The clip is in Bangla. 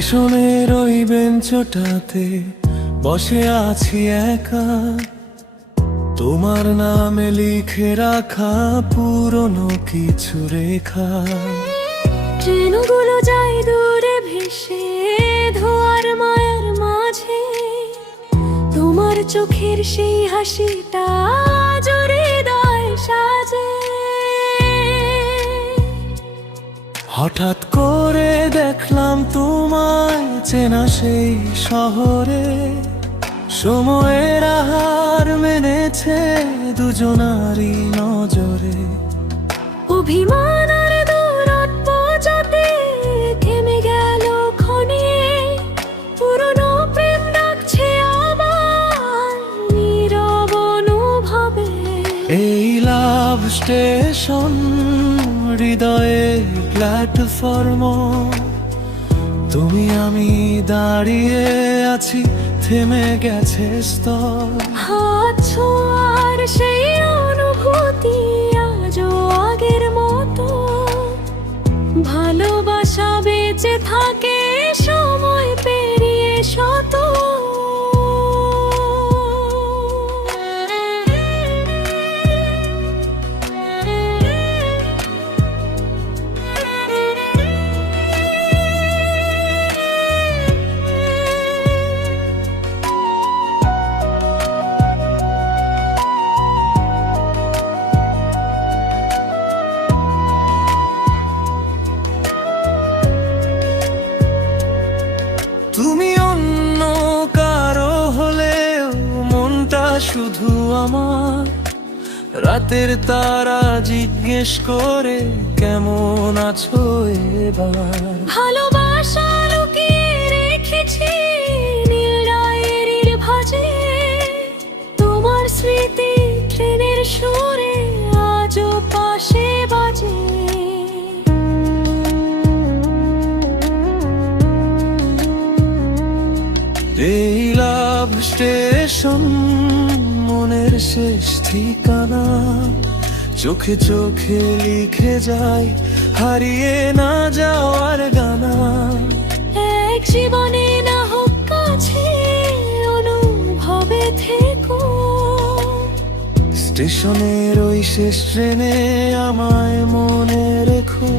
স্টেশনের ওই বেঞ্চটাতে বসে আছি একা, তোমার নামে লিখে রাখা পুরনো কিছু রেখা। ট্রেনগুলো যায় দূরে ভেসে ধোয়ার মায়ার মাঝে, তোমার চোখের সেই হাসিটা জোরে হৃদয় সাজে। হঠাৎ করে দেখলাম তোমায় চেনা সেই শহরে, সময়ের আহার মেনেছে দুজনারই নজরে। অভিমান আর দূরত্ব যাতে থেমে গেল ক্ষণে, পুরনো প্রেম ডাকছে আবার নীরব অনুভবে। এই লাভ স্টেশন হৃদয়ে প্ল্যাটফর্ম, তুমি আমি দাঁড়িয়ে আছি, থেমে গেছে স্তর। হাত ছোঁয়ার সেই অনুভূতি আজও আগের মতো, ভালোবাসা বেঁচে থাকে সময় পেরিয়ে শত। তুমি অন্য কারো হলেও মনটা শুধু আমার। রাতের তারা জিজ্ঞেস করে কেমন আছো এবার। ভালোবাসা লুকিয়ে রেখেছি নীল ডায়েরির ভাঁজে, তোমার স্মৃতি ট্রেনের সুরে আজও পাশে বাজে। এই লাভ স্টেশন মনের শেষ ঠিকানা, চোখে চোখে লিখে যাই হারিয়ে না যাওয়ার গানা। এক জীবনে না হোক কাছে, অনুভবে থেকো। স্টেশনের ওই শেষ ট্রেনে আমায় মনে রেখো।